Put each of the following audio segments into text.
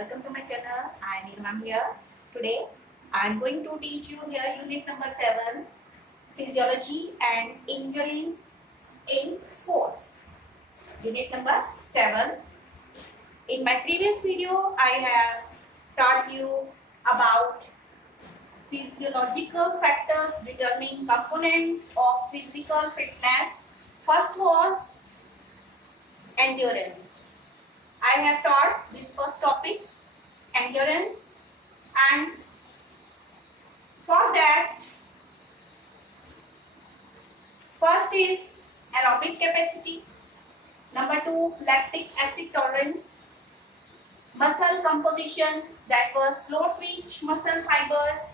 Welcome to my channel. I am Nirmam here. Today I am going to teach you here unit number 7, physiology and injuries in sports. Unit number 7. In my previous video I have taught you about physiological factors determining components of physical fitness. First was endurance. I have taught this first topic, endurance, and for that, first is aerobic capacity, number 2 lactic acid tolerance, muscle composition, that was slow twitch muscle fibers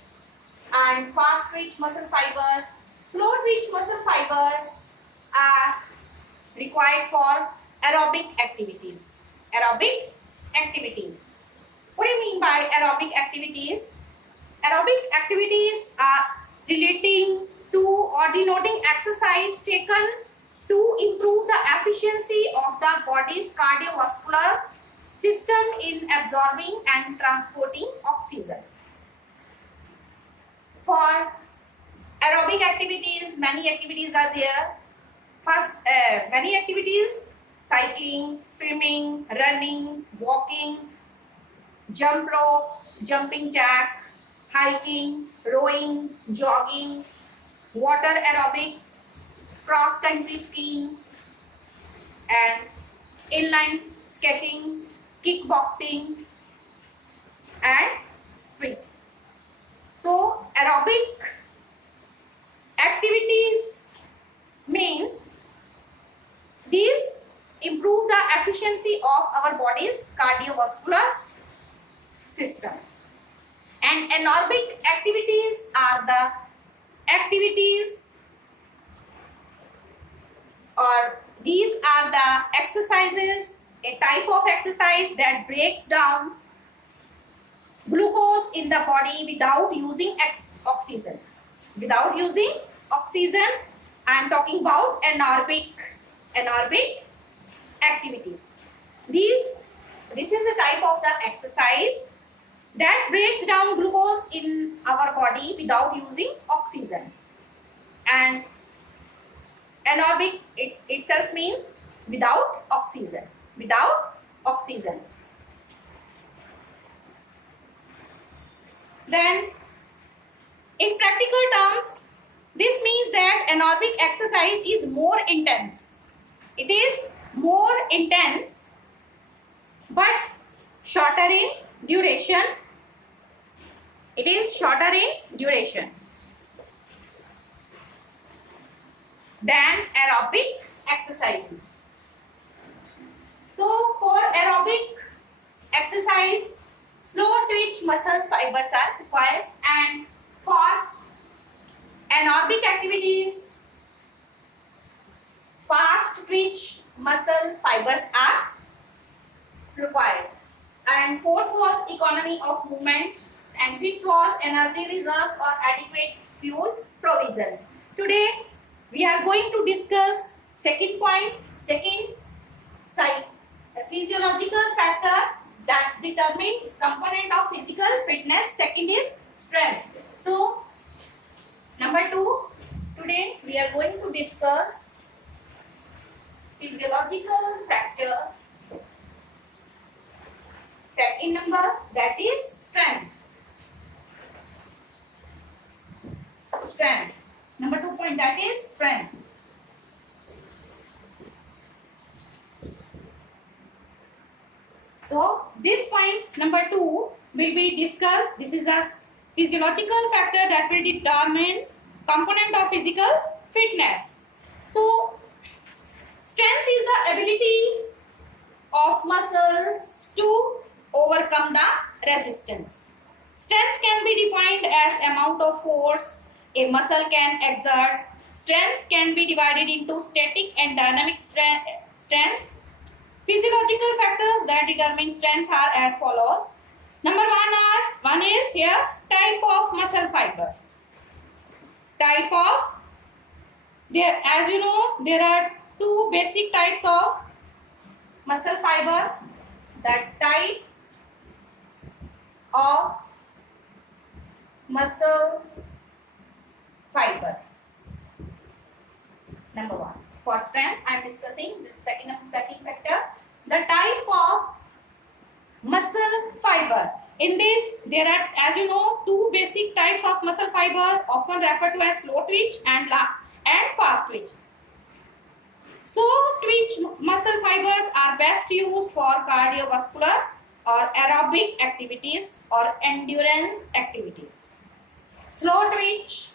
and fast twitch muscle fibers. Slow twitch muscle fibers are required for aerobic activities. Aerobic activities. What do you mean by aerobic activities? Aerobic activities are relating to or denoting exercise taken to improve the efficiency of the body's cardiovascular system in absorbing and transporting oxygen. For aerobic activities, many activities are there. First, many activities: cycling, swimming, running, walking, jump rope, jumping jack, hiking, rowing, jogging, water aerobics, cross country skiing, and inline skating, kickboxing, and sprint. So aerobic activities means these improve the efficiency of our body's cardiovascular system. And anaerobic activities are the activities, or these are the exercises, a type of exercise that breaks down glucose in the body without using oxygen. Without using oxygen, I am talking about anaerobic activities. This is a type of the exercise that breaks down glucose in our body without using oxygen. And anaerobic itself means without oxygen. Without oxygen. Then, in practical terms, this means that anaerobic exercise is more intense. It is more intense but shorter in duration. It is shorter in duration than aerobic exercises. So for aerobic exercise, slow twitch muscle fibers are required, and for anaerobic activities, fast twitch muscle fibers are required. And fourth was economy of movement, and fifth was energy reserves or adequate fuel provisions. Today we are going to discuss second point, physiological factor that determine component of physical fitness. Second is strength. So number 2, today we are going to discuss physiological factor. Second number, that is strength. Strength. Number 2 point, that is strength. So this point number 2 will be discussed. This is a physiological factor that will determine component of physical fitness. So strength is the ability of muscles to overcome the resistance. Strength can be defined as amount of force a muscle can exert. Strength can be divided into static and dynamic strength. Physiological factors that determine strength are as follows. Number 1 is here type of muscle fiber. Type of, as you know, there are two basic types of muscle fiber, the tight of muscle fiber. Number one. For strength, I am discussing this second factor. The type of muscle fiber. In this, there are, as you know, two basic types of muscle fibers, often referred to as slow twitch and fast twitch. Slow twitch muscle fibers are best used for cardiovascular or aerobic activities or endurance activities. Slow twitch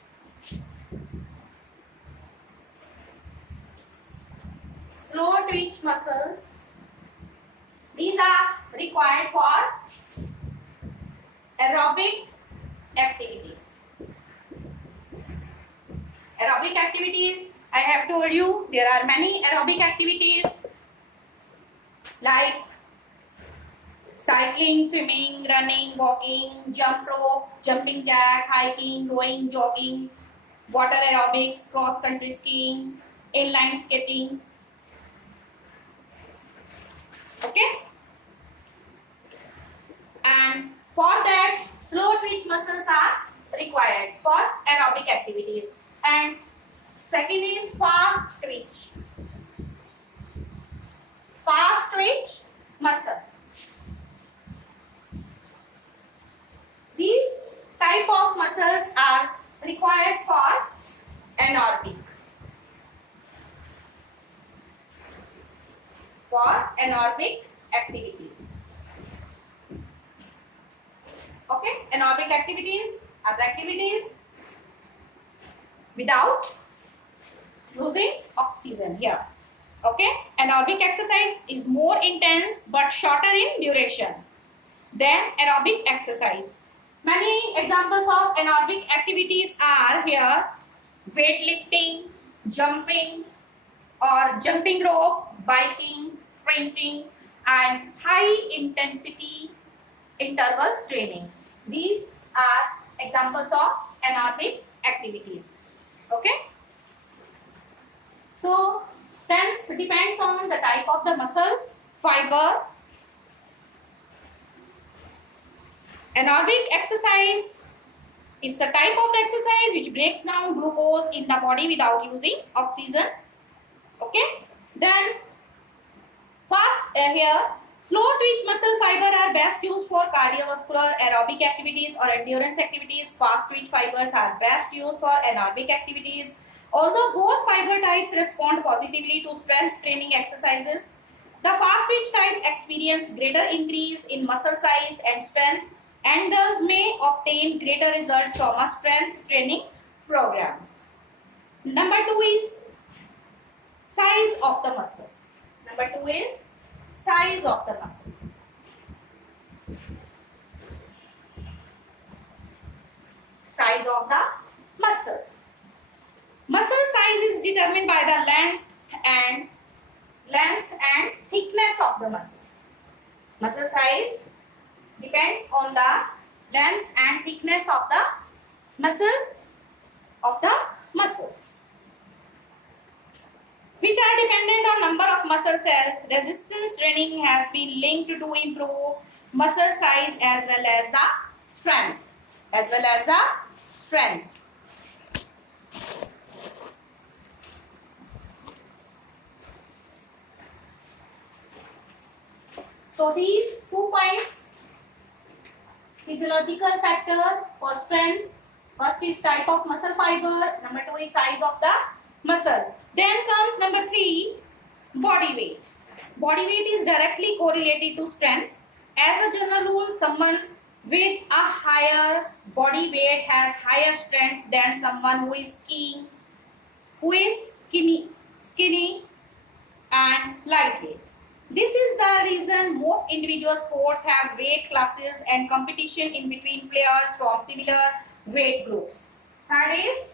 muscles, these are required for aerobic activities. Aerobic activities, I have told you there are many aerobic activities like cycling, swimming, running, walking, jump rope, jumping jack, hiking, rowing, jogging, water aerobics, cross country skiing, inline skating. Okay, and for that slow twitch muscles are required for aerobic activities. And second is fast twitch muscle. These type of muscles are required for anaerobic activities. Okay, anaerobic activities are the activities without using oxygen here. Okay, anaerobic exercise is more intense but shorter in duration than aerobic exercise. Many examples of anaerobic activities are here: weightlifting, jumping or jumping rope, biking, sprinting, and high intensity interval trainings. These are examples of anaerobic activities. Okay. So strength depends on the type of the muscle fiber. Anaerobic exercise is the type of the exercise which breaks down glucose in the body without using oxygen. Okay. Then here slow twitch muscle fiber are best used for cardiovascular, aerobic activities or endurance activities. Fast twitch fibers are best used for anaerobic activities. Although both fiber types respond positively to strength training exercises, the fast twitch type experience greater increase in muscle size and strength and thus may obtain greater results from a strength training programs. Number two is size of the muscle. Number two is size of the muscle. Size of the muscle. Muscle size is determined by the length and thickness of the muscles. Muscle size depends on the length and thickness of the muscle, which are dependent on number of muscle cells. Resistance training has been linked to improve muscle size as well as the strength. So these 2 points: physiological factor for strength. First is type of muscle fiber. Number 2 is size of the muscle. Then comes number 3, body weight. Body weight is directly correlated to strength. As a general rule, someone with a higher body weight has higher strength than someone who is skinny and lightweight. This is the reason most individual sports have weight classes and competition in between players from similar weight groups. Third is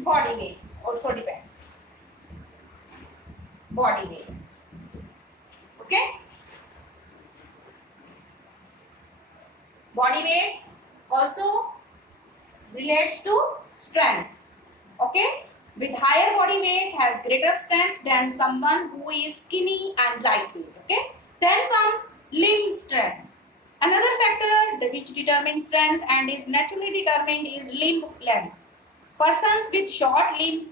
body weight, also depend. Body weight. Okay? Body weight also relates to strength. Okay? With higher body weight has greater strength than someone who is skinny and lightweight. Okay? Then comes limb strength. Another factor which determines strength and is naturally determined is limb length. Persons with short limbs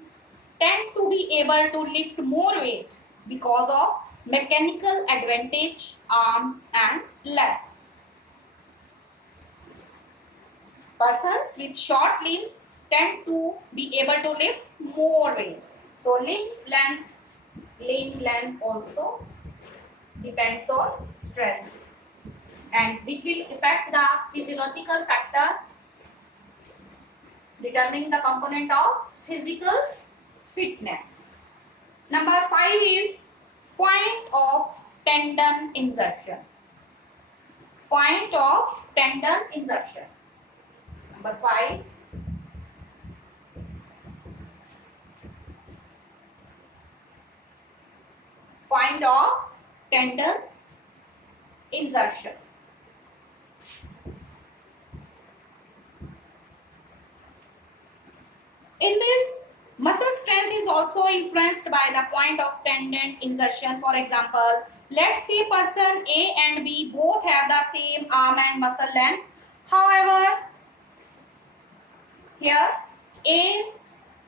tend to be able to lift more weight because of mechanical advantage arms and legs. Persons with short limbs tend to be able to lift more weight. So limb length also depends on strength, and which will affect the physiological factor determining the component of physical fitness. Number 5 is point of tendon insertion. Point of tendon insertion. Number 5. Point of tendon insertion. In this, muscle strength is also influenced by the point of tendon insertion. For example, let's say person A and B both have the same arm and muscle length. However, here A's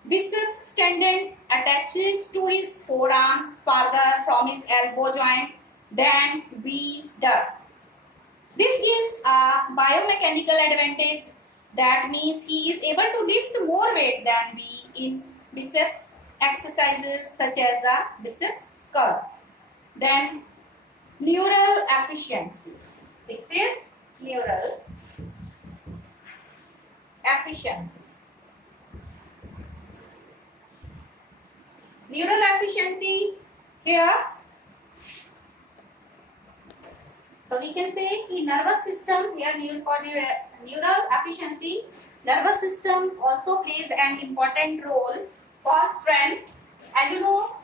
biceps tendon attaches to his forearms farther from his elbow joint than B does. This gives a biomechanical advantage. That means he is able to lift more weight than B in biceps exercises such as the biceps curl. Then neural efficiency. 6 is neural efficiency. Neural efficiency here. So we can say the nervous system here for neural efficiency. Nervous system also plays an important role for strength. And you know,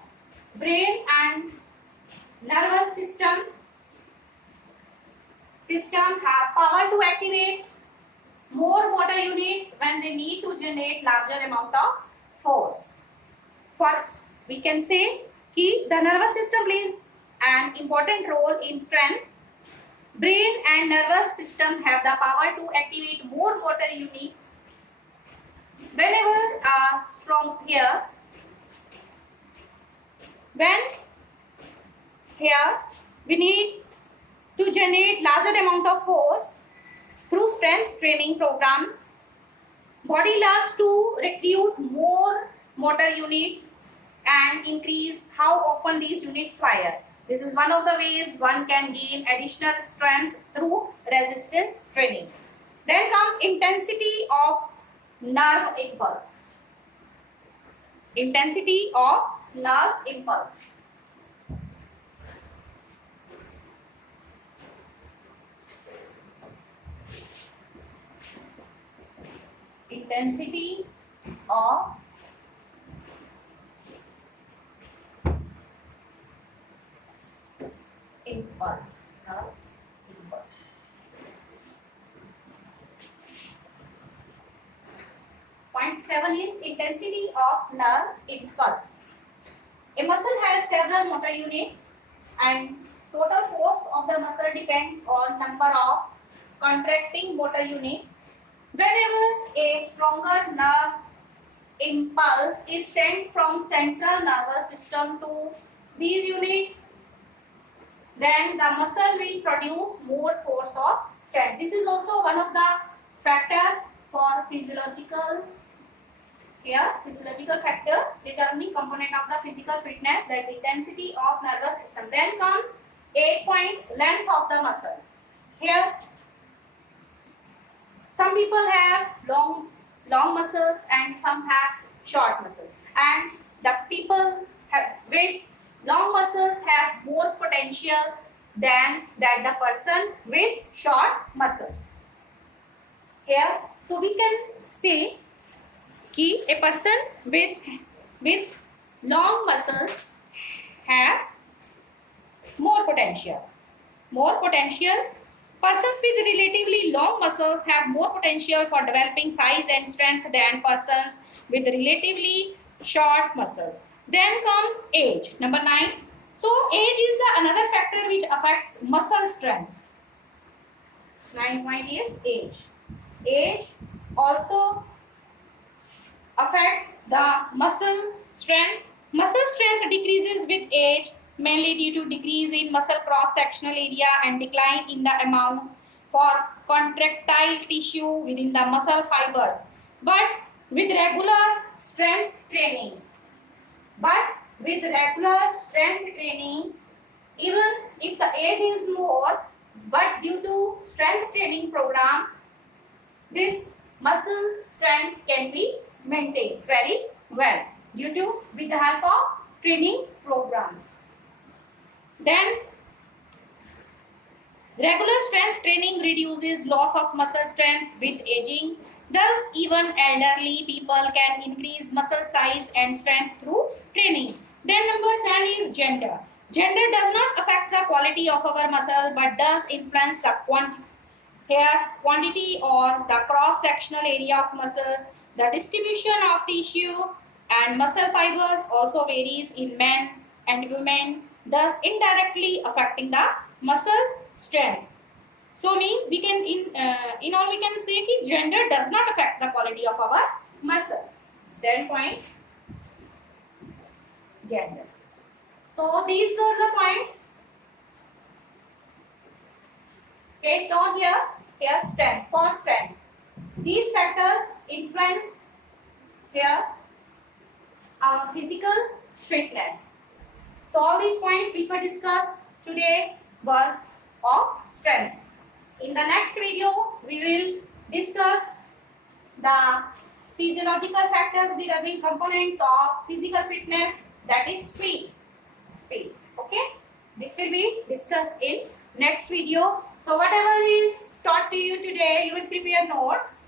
brain and nervous system have power to activate more motor units when they need to generate larger amount of force. We can say the nervous system plays an important role in strength. Brain and nervous system have the power to activate more motor units whenever strong here. When here we need to generate larger amount of force through strength training programs, body learns to recruit more motor units and increase how often these units fire. This is one of the ways one can gain additional strength through resistance training. Then comes intensity of nerve impulse. Intensity of nerve impulse. Intensity of impulse. Point 7 is intensity of nerve impulse. A muscle has several motor units and total force of the muscle depends on number of contracting motor units. Whenever a stronger nerve impulse is sent from central nervous system to these units, then the muscle will produce more force or strength. This is also one of the factor for physiological factor determining component of the physical fitness, that intensity of nervous system. Then comes 8-point length of the muscle. Here some people have long muscles and some have short muscles, and the people with long muscles have more potential than the person with short muscle. Here, so we can say कि a person with long muscles have more potential. Persons with relatively long muscles have more potential for developing size and strength than persons with relatively short muscles. Then comes age, number 9. So age is another factor which affects muscle strength. Ninth point is age. Age also affects the muscle strength. Muscle strength decreases with age, mainly due to decrease in muscle cross-sectional area and decline in the amount for contractile tissue within the muscle fibers. But with regular strength training, even if the age is more, but due to strength training program, this muscle strength can be maintained very well due to with the help of training programs. Then regular strength training reduces loss of muscle strength with aging. Thus, even elderly people can increase muscle size and strength through training. Then number 10 is gender. Gender does not affect the quality of our muscle but does influence the quantity or the cross-sectional area of muscles. The distribution of tissue and muscle fibers also varies in men and women, thus indirectly affecting the muscle strength. So means we can in all we can say that gender does not affect the quality of our muscle. Then point gender. So these are the points. Page down here. Here strength. For strength, these factors influence here our physical fitness. So all these points which were discussed today were of strength. In the next video, we will discuss the physiological factors determining components of physical fitness, that is speed. Okay, this will be discussed in next video. So whatever is taught to you today, you will prepare notes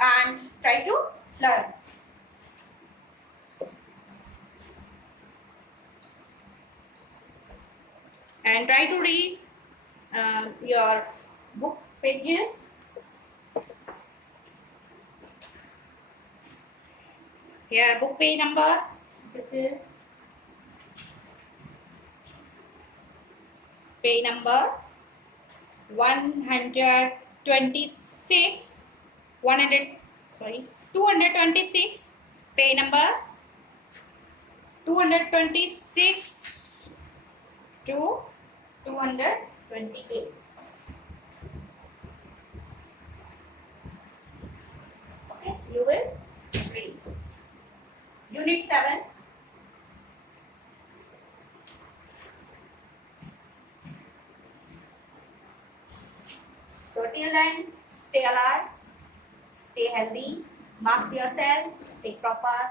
and try to learn. And try to read your book pages. Here book page number, this is page number 226, page number 226 to 228. Okay, you will read. Unit 7. So till then, stay alert, stay healthy, mask yourself, take proper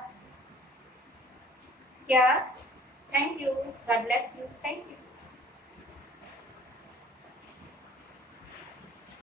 care. Thank you. God bless you. Thank you.